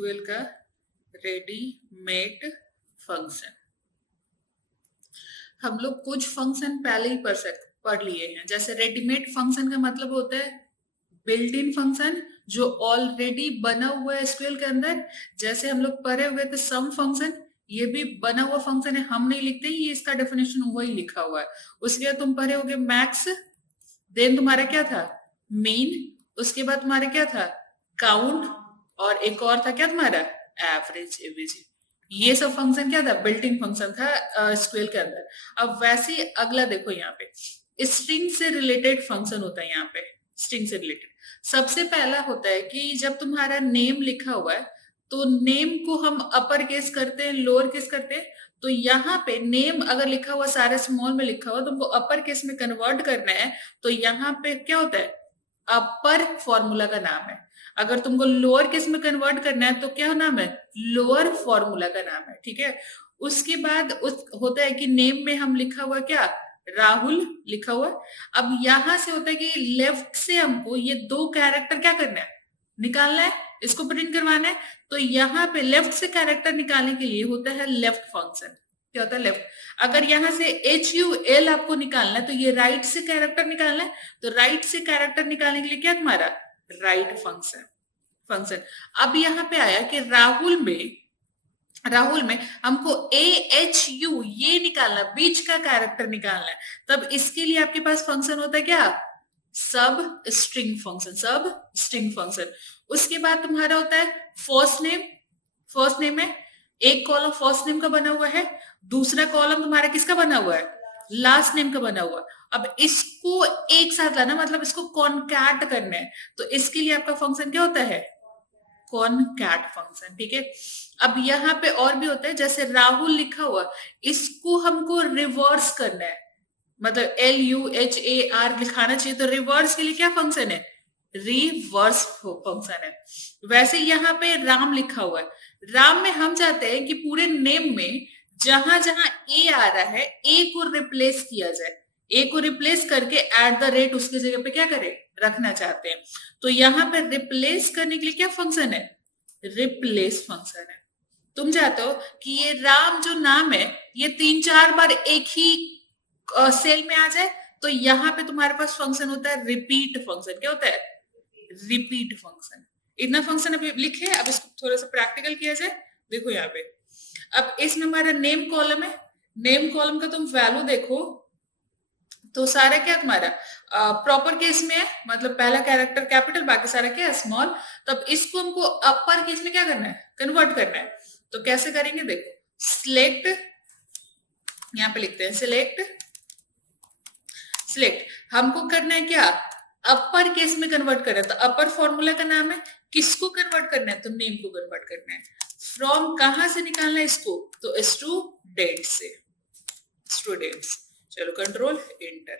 SQL का readymade function. हम लोग कुछ फंक्शन पहले ही पढ़ लिए हैं। जैसे रेडीमेड फंक्शन का मतलब होता है बिल्ट इन फंक्शन जो ऑलरेडी बना हुआ है एसक्यूएल के अंदर। जैसे हम लोग पढ़े हुए थे सम फंक्शन, ये भी बना हुआ फंक्शन है, हम नहीं लिखते, ये इसका डेफिनेशन वही लिखा हुआ है। उसके बाद तुम पढ़े होगे मैक्स, देन तुम्हारा क्या था मीन, उसके बाद तुम्हारा क्या था काउंट, और एक और था क्या तुम्हारा एवरेज एवरेज। ये सब फंक्शन क्या था बिल्ट इन फंक्शन था एसक्यूएल के अंदर। अब वैसे ही अगला देखो, यहाँ पे स्ट्रिंग से रिलेटेड फंक्शन होता है। यहाँ पे स्ट्रिंग से रिलेटेड सबसे पहला होता है कि जब तुम्हारा नेम लिखा हुआ है तो नेम को हम अपर केस करते हैं लोअर केस करते हैं। तो यहाँ पे नेम अगर लिखा हुआ सारे स्मॉल में लिखा हुआ तुमको अपर केस में कन्वर्ट करना है, तो यहाँ पे क्या होता है अपर फॉर्मूला का नाम है। अगर तुमको लोअर केस में कन्वर्ट करना है तो क्या नाम है लोअर फॉर्मूला का नाम है। ठीक है, उसके बाद होता है कि नेम में हम लिखा हुआ क्या राहुल लिखा हुआ। अब यहां से होता है कि लेफ्ट से हमको ये दो कैरेक्टर क्या करना है निकालना है, इसको प्रिंट करवाना है। तो यहाँ पे लेफ्ट से कैरेक्टर निकालने के लिए होता है लेफ्ट फंक्शन। क्या होता है लेफ्ट। अगर यहाँ से HUL आपको निकालना है तो ये राइट से कैरेक्टर निकालना है, तो राइट से कैरेक्टर निकालने के लिए क्या तुम्हारा राइट फंक्शन। अब यहाँ पे आया कि राहुल में हमको AHU ये निकालना, बीच का कैरेक्टर निकालना है। तब इसके लिए आपके पास फंक्शन होता है क्या सब स्ट्रिंग फंक्शन। उसके बाद तुम्हारा होता है फर्स्ट नेम है, एक कॉलम फर्स्ट नेम का बना हुआ है, दूसरा कॉलम तुम्हारा किसका बना हुआ है लास्ट नेम का बना हुआ। अब इसको एक साथ लाना मतलब इसको कॉनकैट करना है, तो इसके लिए आपका फंक्शन क्या होता है कॉनकैट फंक्शन। ठीक है, अब यहाँ पे और भी होता है, जैसे राहुल लिखा हुआ इसको हमको रिवर्स करना है, मतलब LUHAR लिखाना चाहिए, तो रिवर्स के लिए क्या फंक्शन है रिवर्स फंक्शन है। वैसे यहाँ पे राम लिखा हुआ है, राम में हम चाहते हैं कि पूरे नेम में जहां जहां ए आ रहा है ए को रिप्लेस किया जाए, ए को रिप्लेस करके @ उसके जगह पे क्या करें रखना चाहते हैं। तो यहाँ पे रिप्लेस करने के लिए क्या फंक्शन है रिप्लेस फंक्शन है। तुम चाहते हो कि ये राम जो नाम है ये 3-4 बार एक ही सेल में आ जाए, तो यहाँ पे तुम्हारे पास फंक्शन होता है रिपीट फंक्शन। क्या होता है रिपीट फंक्शन। इतना फंक्शन अभी लिखे, अब इसको थोड़ा सा प्रैक्टिकल किया जाए। देखो यहाँ पे अब इसमें हमारा नेम कॉलम है, नेम कॉलम का तुम वैल्यू देखो तो सारा क्या तुम्हारा प्रॉपर केस में है, मतलब पहला कैरेक्टर कैपिटल बाकी सारा क्या है स्मॉल। तब इसको हमको अपर केस में क्या करना है कन्वर्ट करना है। तो कैसे करेंगे देखो, सिलेक्ट, यहाँ पे लिखते हैं सिलेक्ट हमको करना है क्या अपर केस में कन्वर्ट करना है, तो अपर फॉर्मूला का नाम है, किसको कन्वर्ट करना है तो नेम को कन्वर्ट करना है। फ्रॉम कहां से निकालना है इसको, तो स्टूडेंट से, स्टूडेंट्स। चलो कंट्रोल एंटर,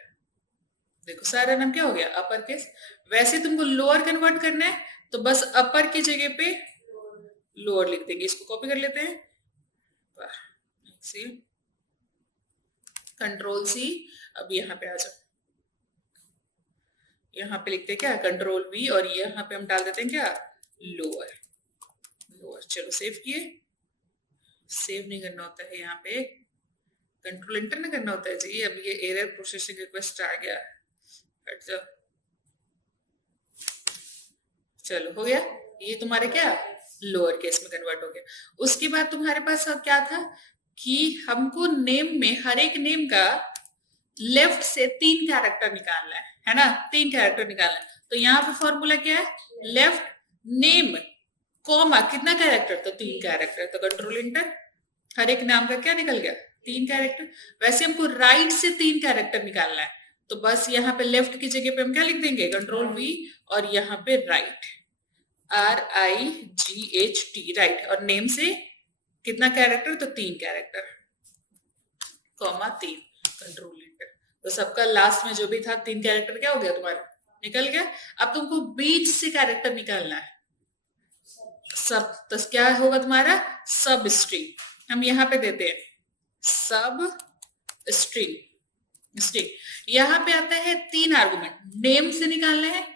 देखो सारा नाम क्या हो गया अपर केस। वैसे तुमको लोअर कन्वर्ट करना है तो बस अपर की जगह पे लोअर लिख देंगे। इसको कॉपी कर लेते हैं, कंट्रोल C। अब यहाँ पे आ जाओ, यहाँ पे लिखते हैं क्या कंट्रोल V, और यहाँ पे हम डाल देते हैं क्या लोअर। चलो सेव किए, सेव नहीं करना होता है यहाँ पे, कंट्रोल एंटर ना करना होता है जी। अब ये एरर प्रोसेसिंग रिक्वेस्ट आ गया, हट जाओ। चलो हो गया, ये तुम्हारे क्या लोअर केस में कन्वर्ट हो गया। उसके बाद तुम्हारे पास क्या था कि हमको नेम में हर एक नेम का लेफ्ट से 3 कैरेक्टर निकालना है ना, 3 कैरेक्टर निकालना है। तो यहाँ पे फॉर्मूला क्या है लेफ्ट नेम कॉमा कितना कैरेक्टर, तो 3 कैरेक्टर। तो कंट्रोल एंटर, हर एक नाम का क्या निकल गया 3 कैरेक्टर। वैसे हमको राइट से 3 कैरेक्टर निकालना है, तो बस यहाँ पे लेफ्ट की जगह पे हम क्या लिख देंगे कंट्रोल V, और यहाँ पे राइट RIGHT राइट, और नेम से कितना कैरेक्टर तो 3 कैरेक्टर कॉमा 3 कंट्रोल एंटर। तो सबका लास्ट में जो भी था 3 कैरेक्टर क्या हो गया तुम्हारा निकल गया। अब तुमको बीच से कैरेक्टर निकालना है सब, तो क्या होगा तुम्हारा सब स्ट्रिंग। हम यहाँ पे देते हैं सब स्ट्रिंग। यहाँ पे आता है 3 आर्गुमेंट, नेम से निकालना है,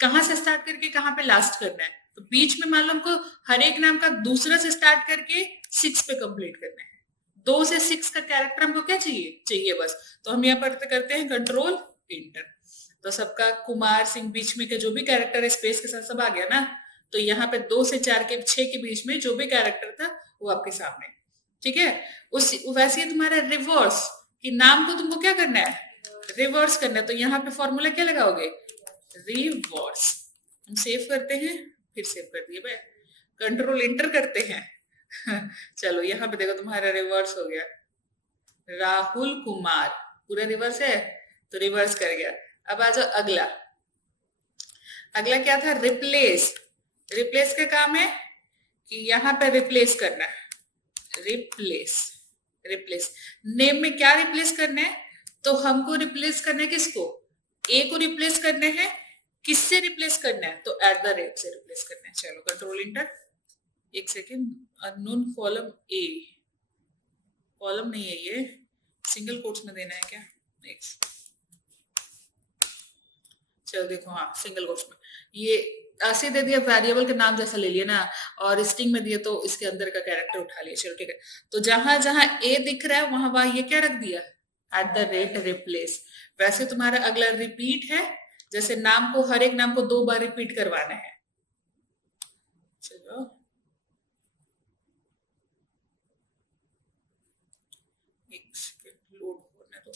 कहां से स्टार्ट करके कहां पे लास्ट करना है। तो बीच में मान लो हमको हर एक नाम का दूसरा से स्टार्ट करके 6 पे कंप्लीट करना है। 2 से 6 का कैरेक्टर हमको क्या चाहिए बस। तो हम यहाँ पर करते हैं कंट्रोल इंटर। तो सबका कुमार सिंह बीच में के जो भी कैरेक्टर है स्पेस के साथ सब आ गया ना। तो यहाँ पे 2 से 4 के 6 के बीच में जो भी कैरेक्टर था वो आपके सामने, ठीक है। उस वैसे ही तुम्हारा रिवर्स कि नाम को तुमको क्या करना है, रिवर्स करना है। तो यहाँ पे फॉर्मूला क्या लगाओगे, रिवर्स। हम सेव करते हैं, फिर सेव कर दिए भाई, कंट्रोल इंटर करते हैं। चलो यहाँ पे देखो तुम्हारा रिवर्स हो गया, राहुल कुमार पूरा रिवर्स है तो रिवर्स कर गया। अब आ जाओ अगला। अगला क्या था, रिप्लेस। रिप्लेस का काम है कि यहाँ पे रिप्लेस करना है, रिप्लेस। रिप्लेस नेम में क्या रिप्लेस करना है, तो हमको रिप्लेस करना है किसको, ए को रिप्लेस करना है। किससे रिप्लेस करना है, तो एट द रेट से रिप्लेस करना है। चलो कंट्रोल इंटर, एक second. Unknown column A, column नहीं है ये, सिंगल कोट्स में देना है क्या, नेक्स्ट। चलो देखो, हाँ सिंगल कोट्स में। ये ऐसे दे दिया, वेरिएबल के नाम जैसा ले लिया ना, और स्ट्रिंग में दिया तो इसके अंदर का कैरेक्टर उठा लिया। चलो ठीक है, तो जहां जहां ए दिख रहा है वहां वहां ये क्या रख दिया, एट द रेट रिप्लेस। वैसे तुम्हारा अगला रिपीट है, जैसे नाम को, हर एक नाम को 2 बार रिपीट करवाना है। चलो एक सेकंड लोड होने दो,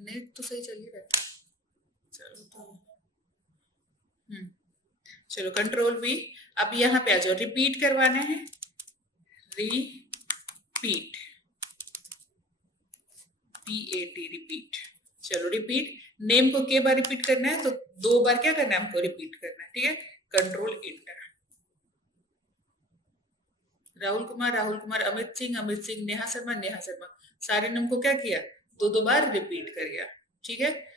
नेट तो सही चल ही रहा है। चलो तो चलो कंट्रोल वी। अब यहाँ पे आ जाओ, रिपीट करवाना है, रिपीट, PAT रिपीट। चलो रिपीट, नेम को के बार रिपीट करना है तो 2 बार क्या करना है हमको, रिपीट करना है, ठीक है। Control enter. राहुल कुमार, अमित सिंह, नेहा शर्मा, सारे नाम को क्या किया, 2 बार रिपीट कर गया, ठीक है।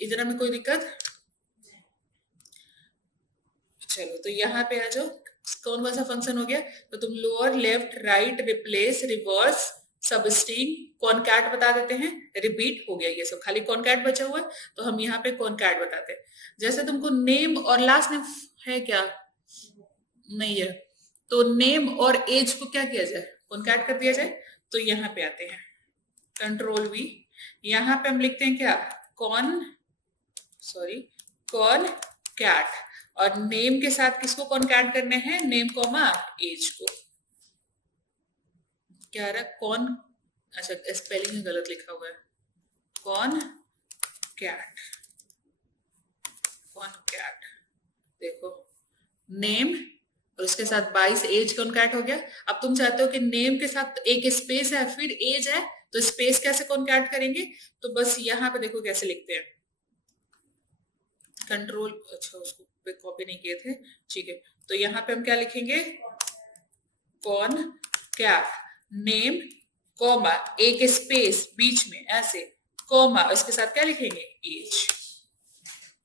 इतना में कोई दिक्कत। चलो तो यहाँ पे आ जाओ, कौन सा फंक्शन हो गया, तो तुम lower, left, right, replace, reverse, substring, concat बता देते हैं, रिपीट हो गया ये सब, खाली कॉनकैट बचा हुआ है तो हम यहाँ पे कॉनकैट बताते हैं। जैसे तुमको नेम और लास्ट नेम है क्या, नहीं है, तो नेम और एज को क्या किया जाए, कॉनकैट कर दिया जाए। तो यहाँ पे आते हैं, कंट्रोल वी, यहाँ पे हम लिखते हैं क्या, कॉनकैट, और नेम के साथ किसको कॉनकैट करने हैं, नेम कॉमा एज को। क्या रहा, कौन, अच्छा स्पेलिंग गलत लिखा हुआ है, कॉनकैट, कॉनकैट, देखो नेम और उसके साथ 22 एज कॉनकैट हो गया। अब तुम चाहते हो कि नेम के साथ एक स्पेस है फिर एज है, तो स्पेस कैसे कॉनकैट करेंगे, तो बस यहाँ पे देखो कैसे लिखते हैं, कंट्रोल, अच्छा उसको पे कॉपी नहीं किए थे, ठीक है। तो यहाँ पे हम क्या लिखेंगे, कॉनकैट, नेम कॉमा एक स्पेस बीच में ऐसे कॉमा, इसके साथ क्या लिखेंगे, एज,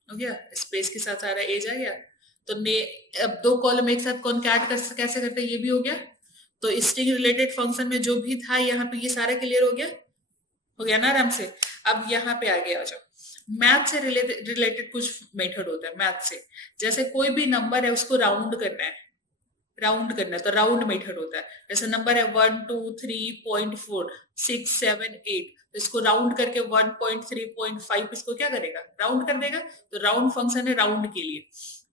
हो गया, स्पेस के साथ सारा एज आ गया। तो अब 2 कॉलम एक साथ कॉनकैट कैसे करते हैं, ये भी हो गया। तो स्ट्रिंग रिलेटेड फंक्शन में जो भी था यहाँ पे ये सारा क्लियर हो गया ना आराम से। अब यहाँ पे आ गया, जब मैथ से रिलेटेड कुछ मेथड होता है मैथ से, जैसे कोई भी नंबर है उसको राउंड करना है, तो राउंड मेथड होता है। जैसे नंबर है 1 2 3.4 6 7 8, तो इसको राउंड करके 1.3.5 इसको क्या करेगा, राउंड कर देगा। तो राउंड फंक्शन है राउंड के लिए।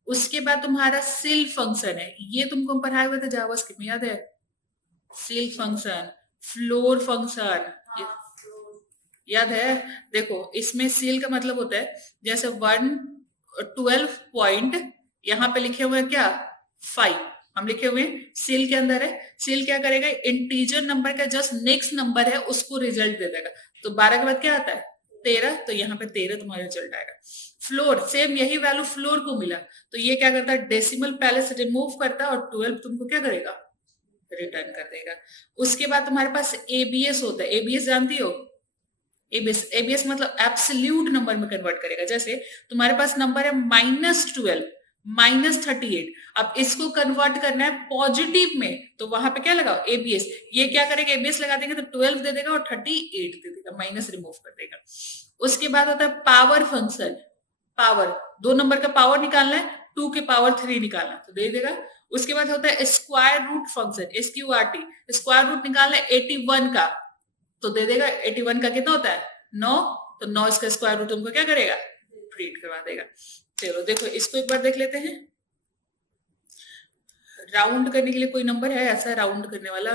उसके बाद तुम्हारा सिल फंक्शन है, ये तुमको पढ़ाए हुए थे जावास्क्रिप्ट में, याद है, सिल फंक्शन, फ्लोर फंक्शन, याद है। देखो इसमें सील का मतलब होता है, जैसे 12 पॉइंट यहाँ पे लिखे हुए हैं क्या, 5 हम लिखे हुए हैं, सील के अंदर है। सील क्या करेगा, इंटीजर नंबर का जस्ट नेक्स्ट नंबर है उसको रिजल्ट दे देगा। तो 12 के बाद क्या आता है, 13, तो यहाँ पे 13 तुम्हारा रिजल्ट आएगा। फ्लोर, सेम यही वैल्यू फ्लोर को मिला, तो ये क्या करता है, डेसिमल पहले से रिमूव करता है और 12 तुमको क्या करेगा, रिटर्न कर देगा। उसके बाद तुम्हारे पास एबीएस होता है, एबीएस जानती हो, एबीएस मतलब एब्सोल्यूट नंबर में कन्वर्ट करेगा। जैसे तुम्हारे पास नंबर है -12 -38, अब इसको कन्वर्ट करना है पॉजिटिव में, तो वहां पे क्या लगाओ, एबीएस। ये क्या करेगा, एबीएस लगा देंगे तो 12 दे देगा और 38 दे देगा, माइनस रिमूव कर देगा। उसके बाद होता है पावर फंक्शन, पावर, 2 नंबर का पावर निकालना है, 2 के पावर 3 निकालना है, तो दे देगा। उसके बाद होता है square root function, SQRT, square root निकालना है 81 का, तो दे देगा 81 का कितना होता है 9, तो 9 इसका स्क्वायर रूट तुमको क्या करेगा, प्रिंट करवा देगा। चलो देखो इसको एक बार देख लेते हैं। राउंड करने के लिए कोई नंबर है ऐसा राउंड करने वाला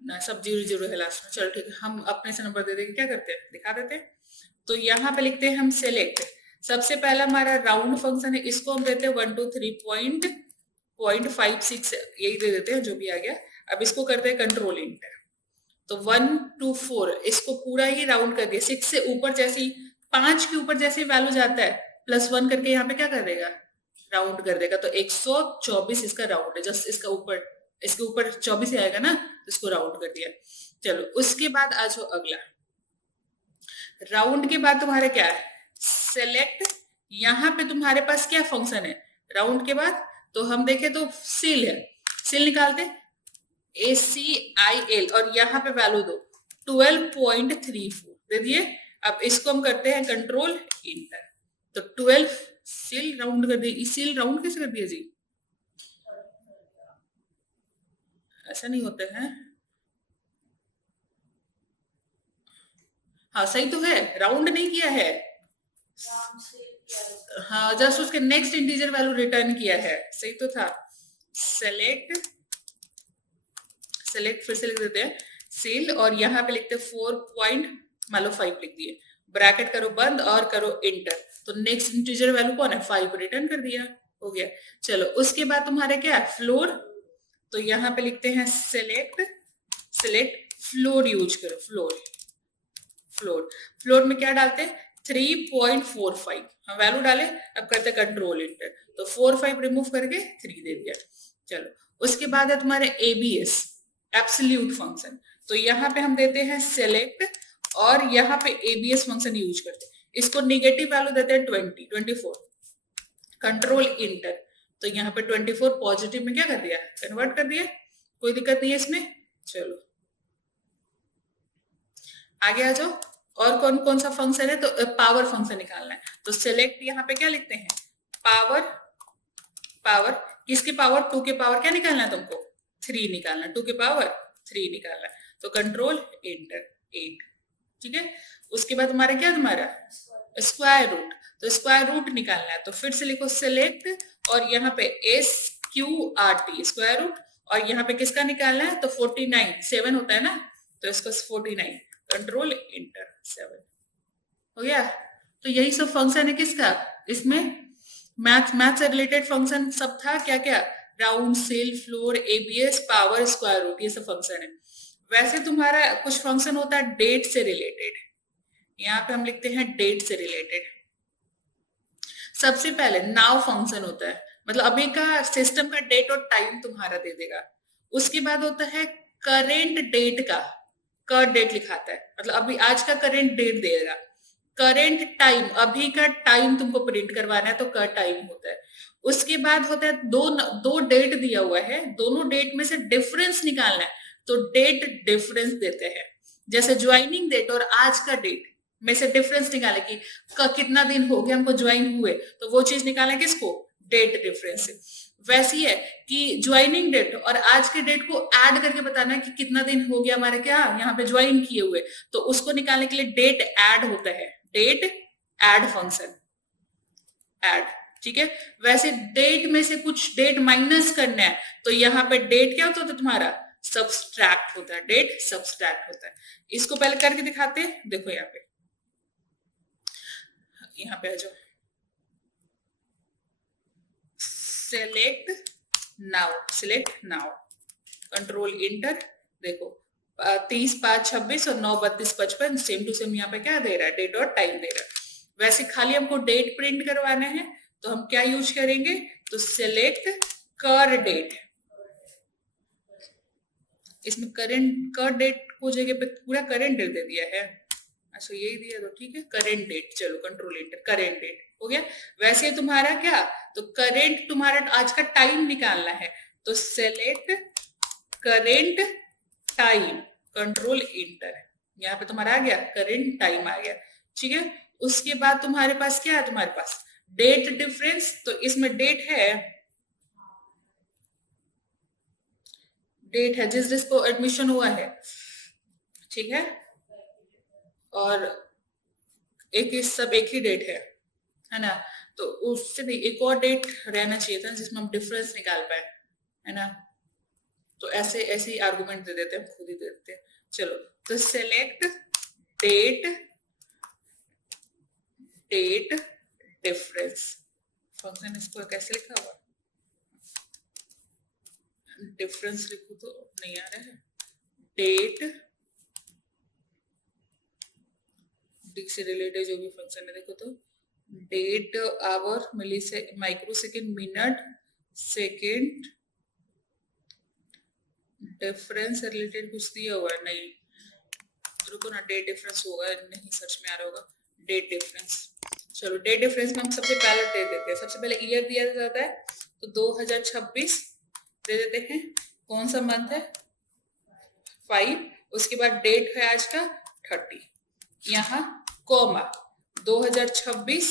ना, सब 0 0 है लास्ट में। चलो ठीक है, हम अपने से नंबर दे देंगे, क्या करते हैं दिखा देते हैं। तो यहाँ पे लिखते हैं हम सेलेक्ट, सबसे पहला हमारा राउंड फंक्शन है, इसको हम देते हैं 1 2 3.56 यही दे देते हैं जो भी आ गया। अब इसको करते हैं कंट्रोल इंटर, तो 1 2 4 इसको पूरा ही राउंड कर दिया, 6 से ऊपर जैसे 5 के ऊपर जैसे वैल्यू जाता है +1 करके यहाँ पे क्या कर देगा, राउंड कर देगा। तो 124 इसका राउंड है, जस्ट इसके ऊपर 24 ही आएगा ना, तो इसको राउंड कर दिया। चलो उसके बाद आ जाओ अगला, राउंड के बाद तुम्हारे क्या है, सेलेक्ट, यहाँ पे तुम्हारे पास क्या फंक्शन है राउंड के बाद, तो हम देखें तो सिल है, सिल निकालते ACIL और यहाँ पे वैल्यू दो 12.34 दे दिए। अब इसको हम करते हैं कंट्रोल इंटर, तो 12 सिल राउंड कर दिए, सिल राउंड कैसे कर दिया जी, ऐसा नहीं होता है। हाँ सही तो है, राउंड नहीं किया है, हाँ जस्ट उसके नेक्स्ट इंटीजर वैल्यू रिटर्न किया है, सही तो था। सेलेक्ट फिर से लिख देते हैं सील, और यहाँ पे लिखते हैं 4.5 लिख दिए, ब्रैकेट करो बंद और करो इंटर, तो नेक्स्ट इंटीजर वैल्यू कौन है 5 रिटर्न कर दिया, हो गया। चलो उसके बाद तुम्हारे क्या है फ्लोर, तो यहाँ पे लिखते हैं सेलेक्ट फ्लोर यूज करो, फ्लोर में क्या डालते हैं 3.45 हम वैल्यू डाले, अब करते कंट्रोल इंटर, तो 4 5 रिमूव करके 3 दे दिया। चलो उसके बाद है तुम्हारे ABS एब्सोल्यूट फंक्शन, तो यहाँ पे हम देते हैं सेलेक्ट और यहाँ पे ABS फंक्शन यूज करते हैं, इसको निगेटिव वैल्यू देते हैं 24 कंट्रोल इंटर, तो यहाँ पे 24 पॉजिटिव में क्या कर दिया कन्वर्ट कर दिया, कोई दिक्कत नहीं है इसमें। चलो आगे आ जाओ, और कौन कौन सा फंक्शन है, तो पावर फंक्शन निकालना है, तो सेलेक्ट यहाँ पे क्या लिखते हैं पावर किसके पावर 2 के पावर क्या निकालना है तुमको 3 निकालना, 2 के पावर 3 निकालना, तो कंट्रोल इंटर 8, ठीक है। उसके बाद तुम्हारा क्या तुम्हारा स्क्वायर रूट, तो स्क्वायर रूट निकालना है, तो फिर से लिखो सेलेक्ट और यहाँ पे SQRT स्क्वायर रूट, और यहाँ पे किसका निकालना है, तो 49 7 होता है ना, तो इसको 49 कंट्रोल इंटर 7 हो गया। तो यही सब फंक्शन है किसका, इसमें मैथ से रिलेटेड फंक्शन सब था, क्या क्या round ceil floor ABS power square root, ये सब फंक्शन है। वैसे तुम्हारा कुछ फंक्शन होता है डेट से रिलेटेड, यहाँ पे हम लिखते हैं डेट से रिलेटेड। सबसे पहले नाउ फंक्शन होता है, मतलब अभी का सिस्टम का डेट और टाइम तुम्हारा दे देगा। उसके बाद होता है करेंट डेट का, कर डेट लिखाता है, मतलब अभी आज का करेंट डेट देगा। करेंट टाइम, अभी का टाइम तुमको प्रिंट करवाना है तो कर टाइम होता है। उसके बाद होता है दो डेट दिया हुआ है, दोनों डेट में से डिफरेंस निकालना है, तो डेट डिफरेंस देते हैं। जैसे ज्वाइनिंग डेट और आज का डेट में से डिफरेंस निकाले कि कितना दिन हो गया हमको ज्वाइन हुए, तो वो चीज निकालना किसको, डेट डिफरेंस से। वैसी है कि ज्वाइनिंग डेट और आज के डेट को ऐड करके बताना है कि कितना दिन हो गया हमारे क्या यहाँ पे ज्वाइन किए हुए, तो उसको निकालने के लिए डेट ऐड होता है, डेट ऐड फंक्शन ऐड, ठीक है। वैसे डेट में से कुछ डेट माइनस करना है, तो यहाँ पे डेट क्या होता है तुम्हारा सब्सट्रैक्ट होता है, डेट सब्सट्रैक्ट होता है। इसको पहले करके दिखाते हैं, देखो यहाँ पे आ जाओ, सेलेक्ट नाउ कंट्रोल इंटर, देखो 30 5 26 और 9 32 55 सेम टू सेम यहाँ पे क्या दे रहा है, डेट और टाइम दे रहा है। वैसे खाली हमको डेट प्रिंट करवाना है, तो हम क्या यूज करेंगे, तो सेलेक्ट कर डेट, इसमें करेंट कर डेट को जगह पे पूरा करेंट डेट दे दिया है, अच्छा यही दिया तो ठीक है, करेंट डेट। चलो कंट्रोल इंटर करेंट डेट हो गया। वैसे तुम्हारा क्या, तो करेंट तुम्हारा आज का टाइम निकालना है, तो select current time control inter, यहाँ पे तुम्हारा आ गया करेंट टाइम आ गया, ठीक है। उसके बाद तुम्हारे पास क्या है, तुम्हारे पास डेट डिफरेंस। तो इसमें डेट है जिस जिसको एडमिशन हुआ है, ठीक है। और सब एक ही डेट है ना। तो उससे नहीं, एक और डेट रहना चाहिए था जिसमें हम डिफरेंस निकाल पाए, है ना। तो ऐसे ऐसे आर्गुमेंट दे देते हैं, खुद ही दे देते हैं। चलो, तो सेलेक्ट डेट डिफरेंस फंक्शन, इसको कैसे लिखा हुआ, डिफरेंस लिखो तो नहीं आ रहा है। डेट डी से रिलेटेड जो भी फंक्शन है, देखो तो डेट आवर मिली से micro second minute second difference related कुछ दिया हुआ है, नहीं रुको ना, डेट डिफरेंस होगा, नहीं सर्च में आ रहा होगा डेट डिफरेंस। चलो, डेट डिफरेंस में हम सबसे पहले दे देते हैं, सबसे पहले ईयर दिया जाता है, तो 2026 दे देते हैं। कौन सा मंथ है, 5। उसके बाद डेट है आज का 30, यहाँ कॉमा 2026,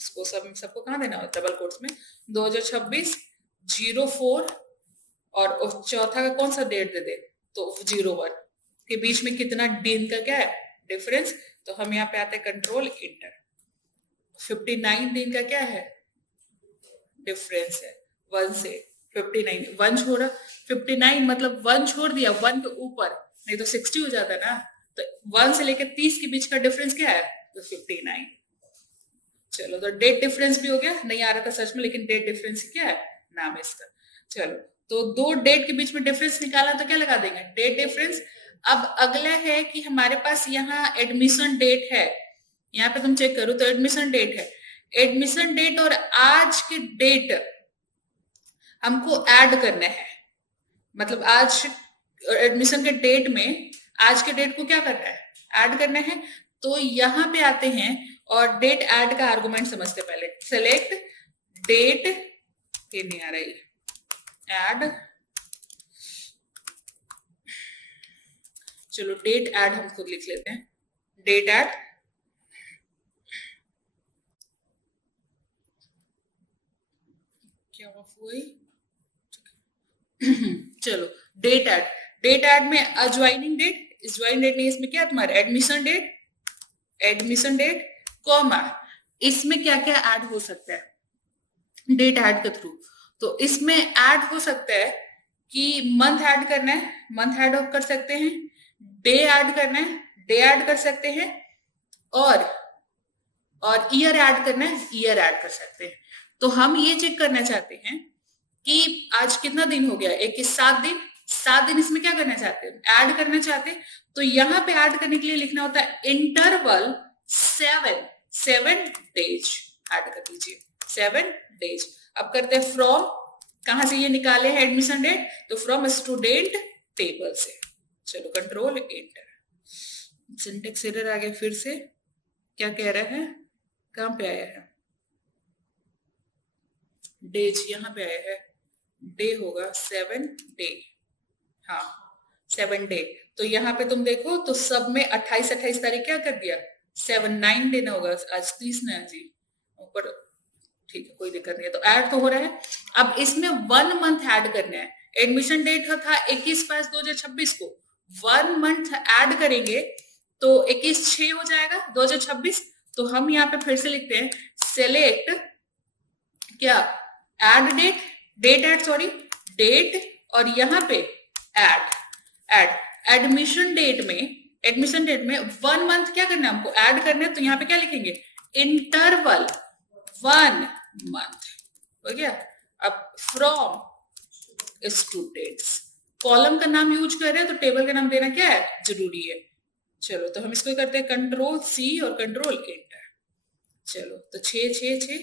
इसको सबको कहाँ देना हो, डबल कोट्स में 2026 04, और चौथा का कौन सा डेट दे दे, तो 01 के बीच में कितना दिन का क्या है डिफरेंस। तो हम यहाँ पे आते हैं कंट्रोल इंटर, 59 दिन का क्या है डिफरेंस है, 1 से 59, 1 छोड़ा 59, मतलब 1 छोड़ दिया 1 के ऊपर, नहीं तो 60 हो जाता ना। तो 1 से लेकर 30 के बीच का डिफरेंस क्या है, तो 59। चलो, तो डेट डिफरेंस भी हो गया, नहीं आ रहा था सच में, लेकिन डेट डिफरेंस क्या है नाम है इसका। चलो, तो 2 डेट के बीच में डिफरेंस निकाला, तो क्या लगा देंगे, डेट डिफरेंस। अब अगला है कि हमारे पास यहाँ एडमिशन डेट है, यहाँ पे तुम चेक करो तो एडमिशन डेट है, एडमिशन डेट और आज की डेट हमको ऐड करना है। मतलब आज एडमिशन के डेट में आज के डेट को क्या करना है, ऐड करना है। तो यहाँ पे आते हैं और डेट ऐड का आर्गुमेंट समझते पहले। सेलेक्ट डेट, ये नहीं आ रही, ऐड, चलो डेट ऐड हम खुद लिख लेते हैं, डेट ऐड, क्या हुई चलो, डेट ऐड, डेट ऐड में अज्वाइनिंग डेट, ज्वाइन डेट नहीं, इसमें क्या तुम्हारा एडमिशन डेट कॉमा, इसमें क्या क्या ऐड हो सकता है डेट ऐड के थ्रू। तो इसमें ऐड हो सकता है कि मंथ ऐड करना है, मंथ ऐड कर सकते हैं, डे ऐड करना है, डे ऐड कर सकते हैं, और ईयर ऐड करना है, ईयर ऐड कर सकते हैं। तो हम ये चेक करना चाहते हैं कि आज कितना दिन हो गया, 7 दिन, 7 दिन इसमें क्या करना चाहते हैं, ऐड करना चाहते हैं। तो यहाँ पे ऐड करने के लिए लिखना होता है इंटरवल 7 डेज, ऐड कर दीजिए 7 डेज। अब करते हैं फ्रॉम, कहां से ये निकाले हैं एडमिशन डेट, तो फ्रॉम स्टूडेंट टेबल से। चलो, कंट्रोल एंटर, सिंटेक्स एरर आ गया फिर से, क्या कह रहा है, कहां पे आया है, डेज यहाँ पे आया है, डे होगा 7 डे, हाँ 7 डे। तो यहाँ पे तुम देखो तो सब में 28 तारीख क्या कर दिया, 9 डे ना होगा, आज 30 ना जी ऊपर, ठीक है कोई दिक्कत नहीं है। तो ऐड तो हो रहा है। अब इसमें 1 मंथ ऐड करना है, एडमिशन डेट था 21/5/2026 को, 1 मंथ ऐड करेंगे तो 21/6 हो जाएगा 2026। तो हम यहाँ पे फिर से लिखते हैं सेलेक्ट क्या, add date, date add sorry, date, और यहाँ पे ऐड एडमिशन डेट में 1 मंथ क्या करना है हमको, ऐड करना है। तो यहाँ पे क्या लिखेंगे, इंटरवल 1 मंथ, हो गया। अब फ्रॉम स्टूडेंट्स, कॉलम का नाम यूज कर रहे हैं तो टेबल का नाम देना क्या है, जरूरी है। चलो, तो हम इसको करते हैं कंट्रोल C और कंट्रोल एंटर। चलो, तो 6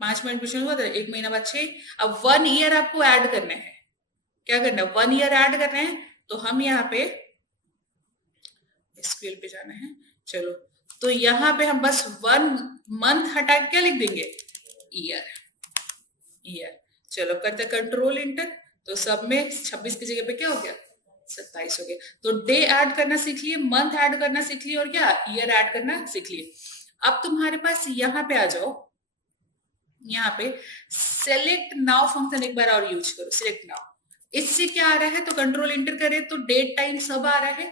5 में एडमिशन हुआ था, 1 महीना बाद 6। अब 1 ईयर आपको ऐड करना है, क्या करना है, 1 ईयर ऐड करना है। तो हम यहाँ पे SQL पे जाना है। चलो, तो यहाँ पे हम बस 1 मंथ हटा के क्या लिख देंगे, ईयर। चलो, करते कंट्रोल इंटर, तो सब में 26 की जगह पे क्या हो गया 27 हो गए। तो डे ऐड करना सीख लिए, मंथ ऐड करना सीख लिए और क्या ईयर ऐड करना सीख लिए। अब तुम्हारे पास यहाँ पे आ जाओ, यहाँ पे सेलेक्ट नाउ फंक्शन एक बार और यूज करो, सिलेक्ट नाउ। इससे क्या आ रहा है, तो कंट्रोल इंटर करें तो डेट टाइम सब आ रहा है।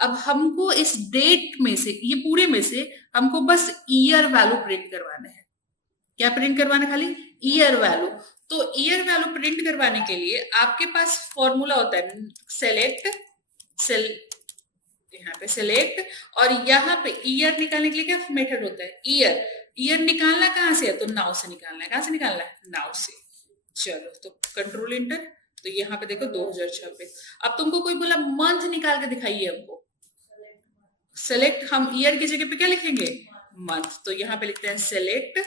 अब हमको इस डेट में से, ये पूरे में से हमको बस ईयर वैल्यू प्रिंट करवाना है। क्या प्रिंट करवाना, खाली ईयर वैल्यू। तो ईयर वैल्यू प्रिंट करवाने के लिए आपके पास फॉर्मूला होता है सेलेक्ट, यहाँ पे सेलेक्ट, और यहाँ पे ईयर निकालने के लिए क्या मेथड होता है, ईयर। ईयर निकालना कहाँ से है, तो नाउ से निकालना है। कहाँ से निकालना है, नाउ से। चलो तो कंट्रोल इंटर, तो यहाँ पे देखो 2026। अब तुमको कोई बोला मंथ निकाल के दिखाइए हमको, सेलेक्ट, हम ईयर की जगह पे क्या लिखेंगे, मंथ। तो यहाँ पे लिखते हैं सेलेक्ट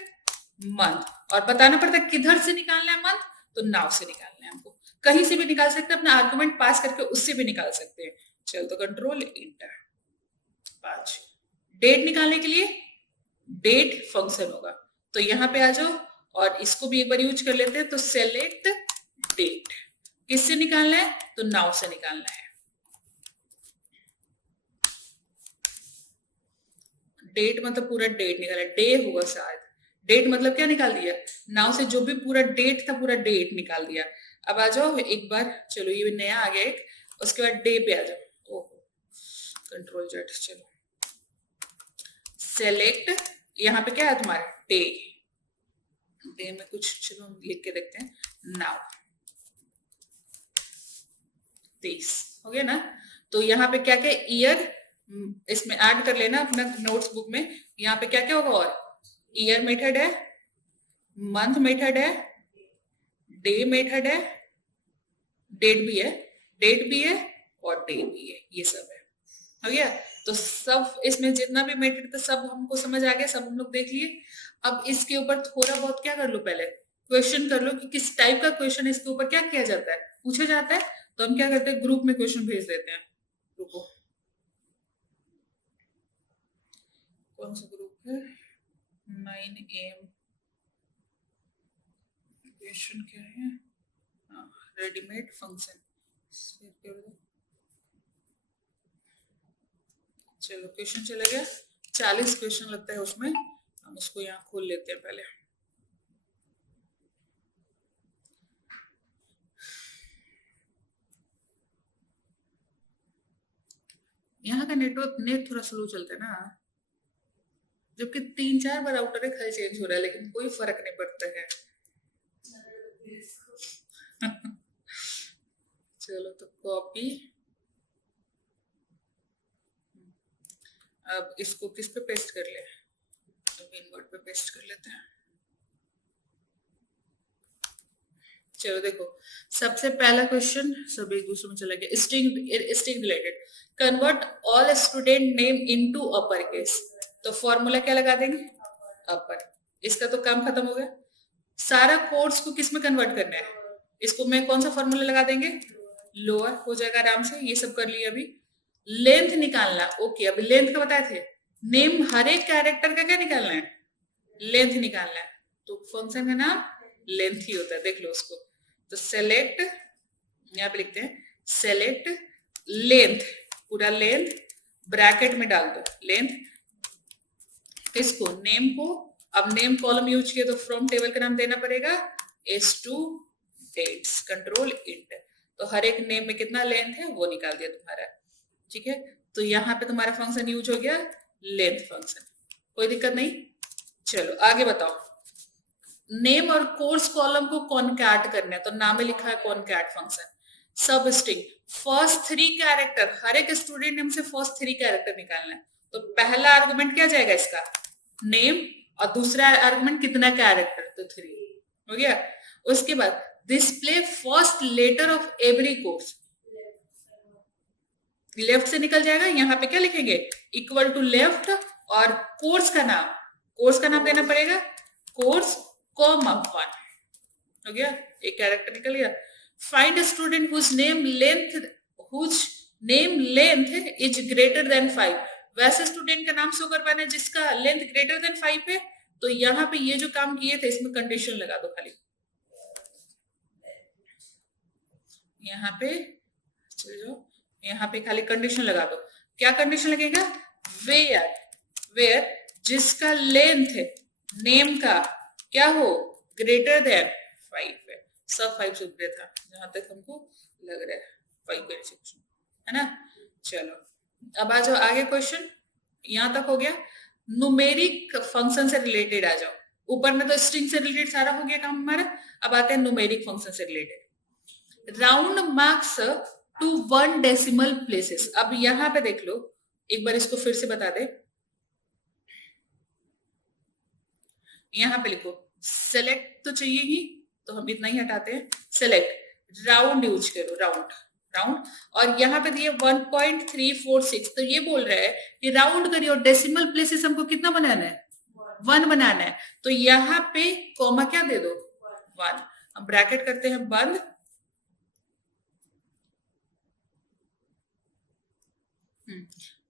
मंथ, और बताना पड़ता है किधर से निकालना है मंथ, तो नाउ से निकालना है हमको। कहीं से भी निकाल सकते हैं, अपना आर्गुमेंट पास करके उससे भी निकाल सकते हैं। चलो तो कंट्रोल इंटर 5। डेट निकालने के लिए डेट फंक्शन होगा, तो यहाँ पे आ जाओ और इसको भी एक बार यूज कर लेते हैं। तो सेलेक्ट डेट, किससे निकालना है, तो नाउ से निकालना है। डेट मतलब पूरा डेट निकाला, डे होगा शायद, डेट मतलब क्या निकाल दिया, नाउ से जो भी पूरा डेट था पूरा डेट निकाल दिया। अब आ जाओ एक बार, चलो ये नया आ गया एक, उसके बाद डे पे आ जाओ, ओहो कंट्रोल जेड, चलो सेलेक्ट, यहाँ पे क्या है तुम्हारा डे, डे में कुछ चलो लिख के देखते हैं, नाउ 23 हो गया ना। तो यहाँ पे क्या क्या ईयर इसमें ऐड कर लेना अपना नोट्स बुक में। यहाँ पे क्या क्या होगा, और ईयर मेथड है, मंथ मेथड है, डे मेथड है, डेट भी है, डेट भी है और डे भी है, ये सब है। हो गया, तो सब इसमें जितना भी मेथड था सब हमको समझ आ गया, सब हम लोग देख लिए। अब इसके ऊपर थोड़ा बहुत क्या कर लो, पहले क्वेश्चन कर लो कि किस टाइप का क्वेश्चन इसके ऊपर क्या किया जाता है, पूछा जाता है। तो हम क्या करते हैं, ग्रुप में क्वेश्चन भेज देते हैं। रुको, कौन सा ग्रुप है, 9am, क्वेश्चन क्या है, रेडीमेड फंक्शन। चलो क्वेश्चन चला गया, 40 क्वेश्चन लगता है उसमें, हम उसको यहाँ खोल लेते हैं पहले। यहाँ का नेटवर्क नेट थोड़ा स्लो चलता है ना, जबकि 3-4 बार राउटर है चेंज हो रहा है, लेकिन कोई फर्क नहीं पड़ता है। चलो तो कॉपी, अब इसको किस पे पेस्ट कर ले, तो मेन वर्ड पे पेस्ट कर लेते हैं। चलो देखो, सबसे पहला क्वेश्चन सब एक दूसरे में चला गया, string related, convert all student name into upper case. तो फॉर्मूला क्या लगा देंगे, अपर, इसका तो काम खत्म हो गया। सारा कोर्स को किस में कन्वर्ट करना है, इसको मैं कौन सा फॉर्मूला लगा देंगे, लोअर, हो जाएगा आराम से। ये सब कर लिया। अभी लेंथ निकालना, ओके, अभी लेंथ का बताए थे, नेम हर एक कैरेक्टर का क्या निकालना है, लेंथ निकालना है। तो फंक्शन का नाम लेंथ ही होता है, देख लो उसको। तो सेलेक्ट, यहाँ पे लिखते हैं सेलेक्ट लेंथ, पूरा लेंथ ब्रैकेट में डाल दो, लेंथ इसको नेम को, अब नेम कॉलम यूज किया तो फ्रॉम टेबल का नाम देना पड़ेगा S2 डेट्स, कंट्रोल इंटर। तो हर एक नेम में कितना लेंथ है वो निकाल दिया तुम्हारा, ठीक है। तो यहाँ पे तुम्हारा फंक्शन यूज हो गया लेंथ फंक्शन, कोई दिक्कत नहीं। चलो आगे बताओ, नेम और कोर्स कॉलम को कॉनकैट करना है, तो नाम में लिखा है concat function. Substring first 3 character, हर एक स्टूडेंट नेम से फर्स्ट 3 कैरेक्टर निकालना है। तो पहला आर्गुमेंट क्या जाएगा इसका, नेम, और दूसरा आर्गुमेंट कितना कैरेक्टर, तो 3 हो गया। उसके बाद display first letter of every course, left से निकल जाएगा, यहाँ पे क्या लिखेंगे, इक्वल टू लेफ्ट, और कोर्स का नाम देना पड़ेगा कोर्स कॉमा 1, हो गया, एक कैरेक्टर निकल गया। Find student whose name length is greater than 5, वैसे स्टूडेंट का नाम शो करवाना है जिसका लेंथ ग्रेटर देन 5 है। तो यहाँ पे ये जो काम किए थे इसमें कंडीशन लगा दो खाली, यहाँ पे चल जाओ, यहाँ पे खाली कंडीशन लगा दो। क्या कंडीशन लगेगा? वेयर, वेयर जिसका लेंथ नेम का क्या हो, ग्रेटर देन 5 है। सब 5 से ऊपर था जहां तक हमको लग रहा है, 5 है ना। चलो अब आ जाओ आगे क्वेश्चन, यहां तक हो गया। न्यूमेरिक फंक्शन से रिलेटेड आ जाओ। ऊपर में तो स्ट्रिंग से रिलेटेड सारा हो गया काम हमारा, अब आते हैं न्यूमेरिक फंक्शन से related. Round marks to 1 decimal places. अब यहां पे देख लो, एक बार इसको फिर से बता दे। यहां पे लिखो सेलेक्ट तो चाहिए ही, तो हम इतना ही हटाते हैं। सेलेक्ट राउंड यूज करो, राउंड राउंड, और यहाँ पे दिए 1.346, तो ये बोल रहा है कि राउंड करिए और डेसिमल प्लेसेस हमको कितना बनाना है, 1 बनाना है। तो यहाँ पे कॉमा क्या दे दो, 1। हम ब्रैकेट करते हैं बंद,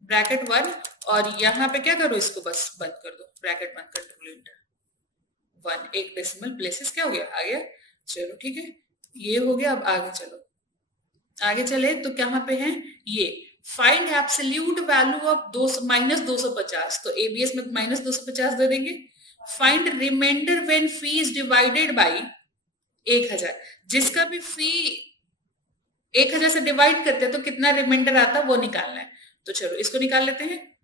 ब्रैकेट 1, और यहाँ पे क्या करो, इसको बस बंद कर दो, ब्रैकेट बंद, कंट्रोल एंटर। 1 एक डेसिमल प्लेसेस क्या हो गया, आ गया। चलो ठीक है, ये हो गया। अब आगे चलो, आगे चले तो कहां पे है ये, फाइंड एब्सोल्यूट वैल्यू ऑफ -250, तो एबीएस में -250 दे देंगे। Find remainder when fee is divided by 1000, जिसका भी फी 1000 से डिवाइड करते हैं तो कितना रिमाइंडर आता है वो निकालना है। तो चलो इसको निकाल लेते हैं।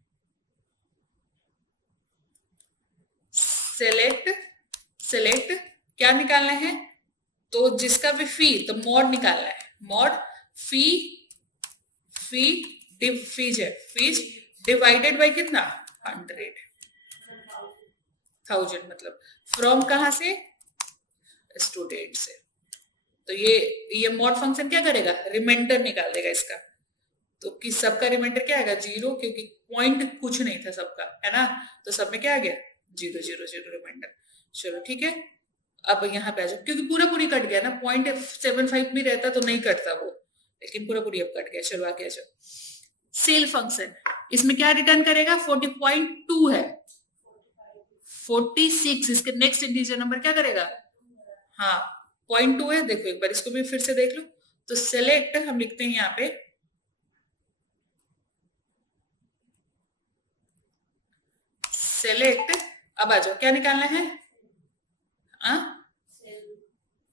सेलेक्ट क्या निकालना है, तो जिसका भी फी, तो मॉड निकालना है, मॉड फीज डिवाइडेड बाय कितना, 100,000, मतलब फ्रॉम कहां से, स्टूडेंट से। तो ये मॉड फंक्शन क्या करेगा, रिमाइंडर निकाल देगा इसका। तो कि सबका रिमाइंडर क्या आएगा, 0, क्योंकि पॉइंट कुछ नहीं था सबका, है ना। तो सब में क्या आ गया, 0 0 0 रिमाइंडर। चलो ठीक है, अब यहाँ पे आ जाओ, क्योंकि पूरा पूरी कट गया ना, 0.75 में रहता तो नहीं कटता वो, लेकिन पूरा पूरी अब कट गया। चलो आगे आ जाओ। सेल फंक्शन, इसमें क्या रिटर्न करेगा, 40.2 है, 46, इसके नेक्स्ट इंटीजर नंबर क्या करेगा, हाँ 0.2 है। देखो एक बार इसको भी फिर से देख लो। तो सेलेक्ट हम लिखते हैं यहाँ पे, सेलेक्ट, अब आ जाओ क्या निकालना है,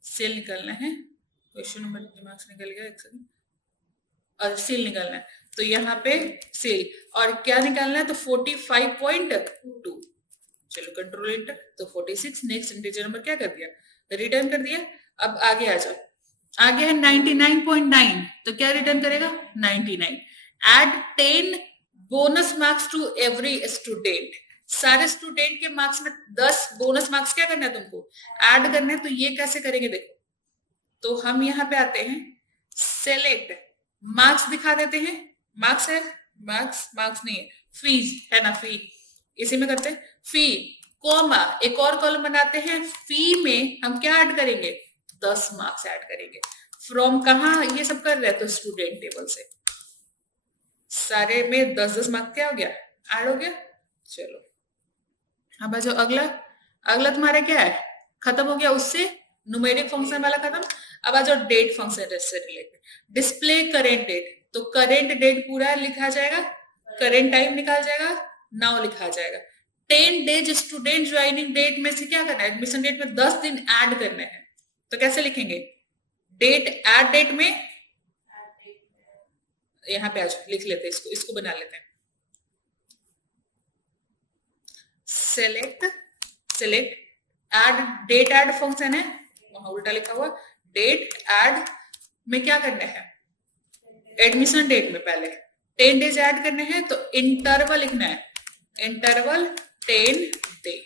सेल निकालना है। क्वेश्चन नंबर दिमाग से निकल गया, एक सेकंड, और सेल निकालना है। तो यहाँ पे सेल, और क्या निकालना है, तो 45.2। चलो कंट्रोल एंटर, तो 46, नेक्स्ट इंटीजर नंबर क्या कर दिया, रिटर्न कर दिया। अब आगे आ जाओ, आगे है 99.9, तो क्या रिटर्न करेगा, 99। Add 10 bonus marks to every student, सारे स्टूडेंट के मार्क्स में 10 बोनस मार्क्स क्या करना है तुमको, ऐड करना है। तो ये कैसे करेंगे, देखो, तो हम यहाँ पे आते हैं, सेलेक्ट मार्क्स दिखा देते हैं, मार्क्स है, मार्क्स नहीं है, फीस है ना, फी इसी में करते हैं, फी कॉमा एक और कॉलम बनाते हैं, फी में हम क्या ऐड करेंगे, 10 मार्क्स ऐड करेंगे। फ्रॉम कहाँ ये सब कर रहे हैं, तो स्टूडेंट टेबल से, सारे में 10-10 मार्क्स क्या हो गया, ऐड हो गया। चलो अब आ जाओ अगला, अगला तुम्हारा क्या है, खत्म हो गया उससे, न्यूमेरिक फंक्शन वाला खत्म। अब आ जाओ डेट फंक्शन से रिलेटेड, डिस्प्ले करेंट डेट, तो करेंट डेट पूरा लिखा जाएगा, करेंट टाइम निकाल जाएगा, नाउ लिखा जाएगा। 10 डेज स्टूडेंट ज्वाइनिंग डेट में से क्या करना है, एडमिशन डेट में 10 दिन ऐड करने हैं। तो कैसे लिखेंगे, डेट ऐड डेट में, यहाँ पे आज लिख लेते हैं, इसको बना लेते हैं। Select add date add function है, वहां उल्टा लिखा हुआ, डेट ऐड में क्या करना है, एडमिशन डेट में पहले 10 डेज ऐड करने हैं, तो इंटरवल लिखना है, इंटरवल 10 डे,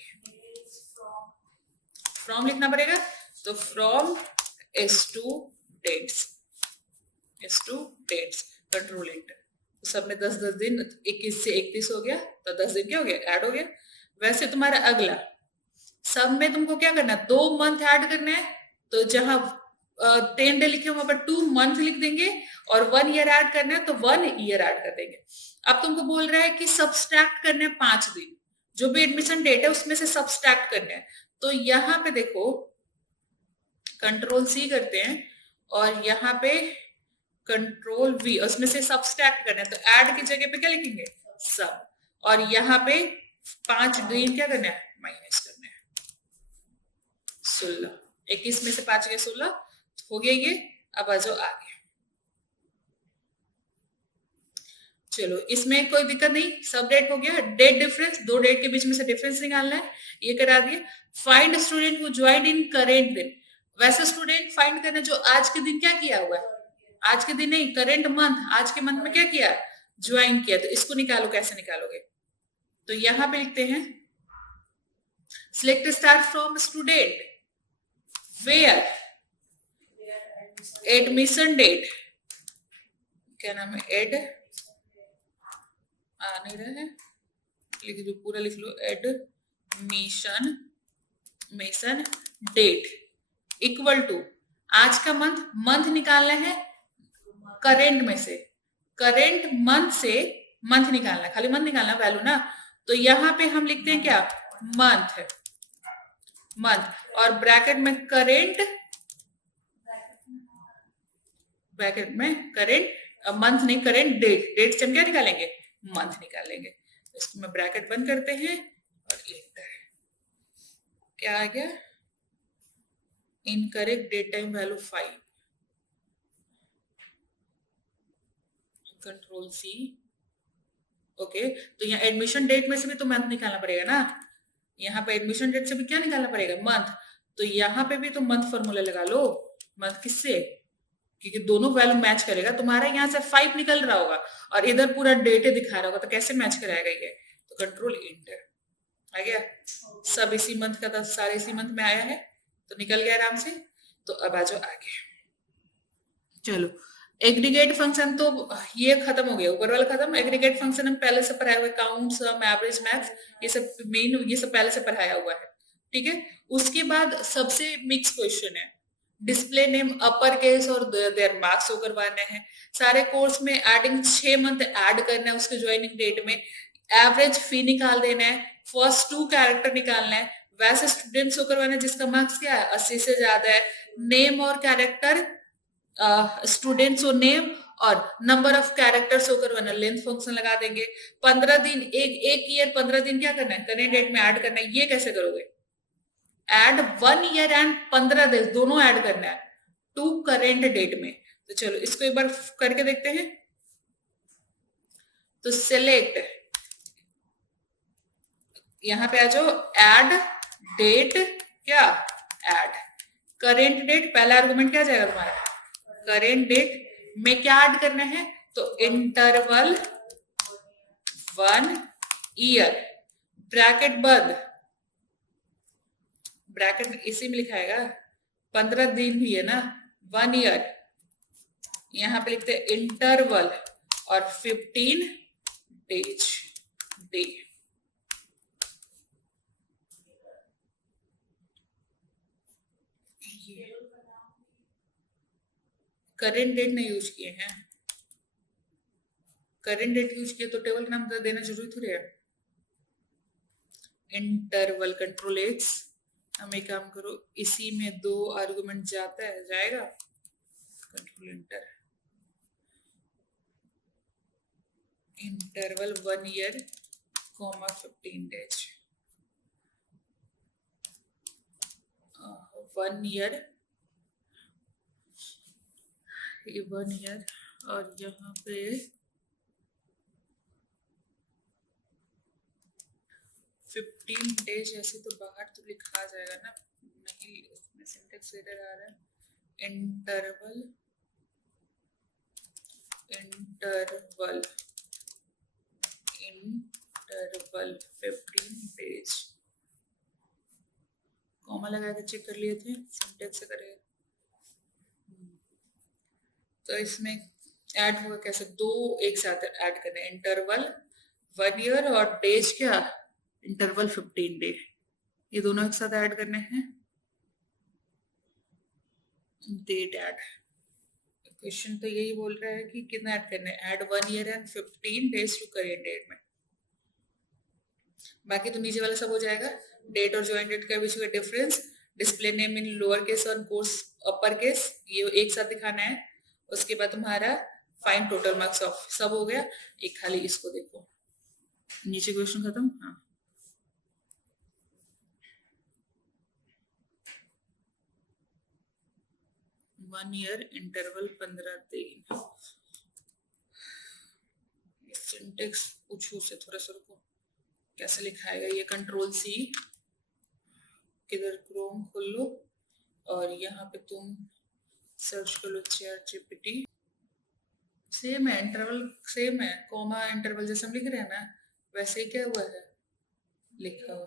फ्रॉम लिखना पड़ेगा, तो फ्रॉम स्टूडेंट्स, कंट्रोल एंटर। तो सब में 10-10 दिन, 21 से 31 हो गया, तो 10 दिन क्या हो गया, ऐड हो गया। वैसे तुम्हारा अगला, सब में तुमको क्या करना है, 2 मंथ ऐड करना है, तो जहां 10 डे लिखे वहां पर 2 मंथ लिख देंगे, और 1 ईयर ऐड करना है तो 1 ईयर ऐड कर देंगे। अब तुमको बोल रहा है कि सब्सट्रैक्ट करने हैं 5 दिन, जो भी एडमिशन डेट है उसमें से सब्सट्रैक्ट करना है। तो यहाँ पे देखो, कंट्रोल C करते हैं, और यहाँ पे कंट्रोल V, उसमें से सब्सट्रैक्ट करना है तो ऐड की जगह पे क्या लिखेंगे, सब, और यहाँ पे 5 ग्रीन क्या करना है, माइनस करना है, 16, 21 में से 5 गए 16 हो गया ये। अब आ जाओ आगे, चलो इसमें कोई दिक्कत नहीं, सब डेट हो गया। डेट डिफरेंस, दो डेट के बीच में से डिफरेंस निकालना है, ये करा दिए। Find student who joined in current दिन, वैसे स्टूडेंट फाइंड करना जो आज के दिन क्या किया हुआ है, आज के दिन नहीं, करेंट मंथ, आज के मंथ में क्या किया, ज्वाइन किया, तो इसको निकालो, कैसे निकालोगे, तो यहां पे लिखते हैं select start from student where admission date, क्या नाम है, एड आ नहीं रहा है, लिख लो पूरा, लिख लो, admission mission date equal to, आज का मंथ, मंथ निकालना है करेंट में से, करेंट मंथ से मंथ निकालना, खाली मंथ निकालना, वैल्यू ना, तो यहां पे हम लिखते हैं क्या, मंथ, मंथ, और ब्रैकेट में करेंट, ब्रैकेट में करेंट, मंथ नहीं करेंट डेट, डेट से हम क्या निकालेंगे, मंथ निकालेंगे, इसको मैं ब्रैकेट बंद करते हैं और एंटर, क्या आ गया, incorrect date time value 5, control C, okay, तो यहाँ एडमिशन डेट में से भी तो मंथ निकालना पड़ेगा ना, यहाँ पे एडमिशन डेट से भी क्या निकालना पड़ेगा, मंथ, तो यहाँ पे भी तो मंथ फॉर्मूला लगा लो, मंथ किससे, क्योंकि दोनों वैल्यू मैच करेगा, तुम्हारा यहाँ से 5 निकल रहा होगा और इधर पूरा डेट दिखा रहा होगा, तो कैसे मैच कराएगा ये, तो कंट्रोल इंटर आ गया, सब इसी मंथ का था, सारे इसी मंथ में आया है, तो निकल गया आराम से। तो अब आ जाओ आगे, चलो एग्रीगेट फंक्शन तो ये खत्म हो गया, ऊपर वाला खत्म, एग्रीगेट फंक्शन हम पहले से पढ़ाया हुआ है, काउंट, सम, एवरेज, मैक्स, ये सब मेन, ये सब पहले से पढ़ाया हुआ है, ठीक है। उसके बाद सबसे मिक्स क्वेश्चन है, डिस्प्ले नेम अपर केस और देयर मार्क्स शो करवाने हैं, सारे कोर्स में एडिंग 6 मंथ ऐड करना है उसके ज्वाइनिंग डेट में, एवरेज फी निकाल देना है, फर्स्ट 2 कैरेक्टर निकालना है, वैसे स्टूडेंट शो करवाना है जिसका मार्क्स क्या है 80 से ज्यादा है, नेम और कैरेक्टर, स्टूडेंट्स और नेम, और नंबर ऑफ कैरेक्टर्स शो करवाना, लेंथ फंक्शन लगा देंगे, 15 दिन, एक ईयर 15 दिन क्या करना है, करेंट डेट में ऐड करना है, ये कैसे करोगे, एड 1 ईयर एंड 15 दिन दोनों ऐड करना है टू करेंट डेट में, तो चलो इसको एक बार करके देखते हैं, तो सिलेक्ट, यहां पे आ जाओ, एड डेट, क्या ऐड करेंट डेट, पहला आर्गुमेंट क्या जाएगा तुम्हारा, करेंट डेट में क्या ऐड करना है, तो इंटरवल 1 ईयर, ब्रैकेट बंद, ब्रैकेट इसी में लिखाएगा, 15 दिन भी है ना, 1 ईयर, यहां पे लिखते हैं इंटरवल और 15 डेज डे, करेंट डेट नहीं यूज किए हैं, करेंट डेट यूज किए तो टेबल का नाम देना जरूरी थोड़ी है, इंटरवल, कंट्रोल X, हम एक काम करो, इसी में 2 आर्गुमेंट जाता है, जाएगा, control inter, interval 1 year, 15 days, 1 year, ये 1 ईयर, और यहाँ पे 15 डेज, ऐसे तो बाहर तो लिखा जाएगा ना, नहीं उसमें सिंटेक्स एरर आ रहा है, interval, interval, interval 15 days, comma लगा के चेक कर लिए थे, सिंटेक्स से करेगा, तो इसमें ऐड होगा कैसे, 2 एक साथ ऐड करना है, इंटरवल 1 ईयर और डेज क्या, इंटरवल 15 डे, ये दोनों एक साथ ऐड करने हैं, डेट ऐड, क्वेश्चन तो यही बोल रहा है कि कितना ऐड करना है, add 1 year and 15 days to current date में, बाकी तो नीचे वाला सब हो जाएगा, डेट और ज्वाइन डेट के बीच का difference, display name in lower case और कोर्स अपर केस, ये एक साथ दिखाना है, उसके बाद तुम्हारा फाइंड टोटल मार्क्स ऑफ, सब हो गया। एक खाली इसको देखो, नीचे क्वेश्चन खत्म। हाँ, 1 ईयर इंटरवल 15 दिन। सिंटेक्स पूछो उससे थोड़ा सा, रुको कैसे लिखाएगा ये। कंट्रोल सी, किधर क्रोम खोल लो और यहाँ पे तुम सर्च कर लो चैट जीपीटी। सेम है, इंटरवल सेम है, कॉमा इंटरवल जैसे हम लिख रहे हैं ना, वैसे ही क्या हुआ है लिखा हुआ।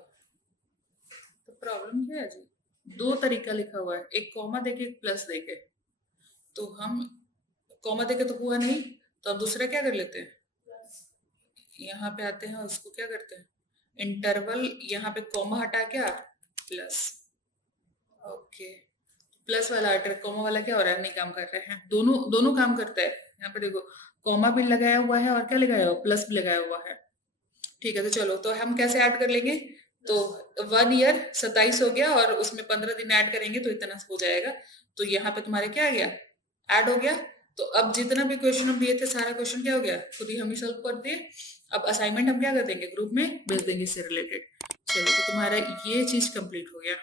तो प्रॉब्लम क्या है जी, दो तरीका लिखा हुआ है, एक कॉमा देके एक प्लस देके। तो हम कॉमा देके तो हुआ नहीं, तो हम दूसरा क्या कर लेते हैं, यहाँ पे आते हैं, उसको क्या करते हैं, इंटरवल, यहाँ पे कॉमा हटा क्या, प्लस। ओके, प्लस वाला हट रहा, कॉमा वाला क्या हो रहा है, नहीं काम कर रहे हैं। दोनों दोनों काम करता है। यहाँ पे देखो कॉमा भी लगाया हुआ है और क्या लगाया हुआ, प्लस भी लगाया हुआ है। ठीक है, तो चलो, तो हम कैसे ऐड कर लेंगे, तो 1 ईयर 27 हो गया और उसमें 15 दिन ऐड करेंगे तो इतना हो जाएगा। तो यहाँ पे तुम्हारे क्या आ गया, ऐड हो गया। तो अब जितना भी क्वेश्चन हम दिए थे सारा क्वेश्चन क्या हो गया, खुद ही हम ही सॉल्व कर दिए। अब असाइनमेंट हम क्या कर देंगे, ग्रुप में भेज देंगे इससे रिलेटेड। चलो, तो तुम्हारा ये चीज कंप्लीट हो गया।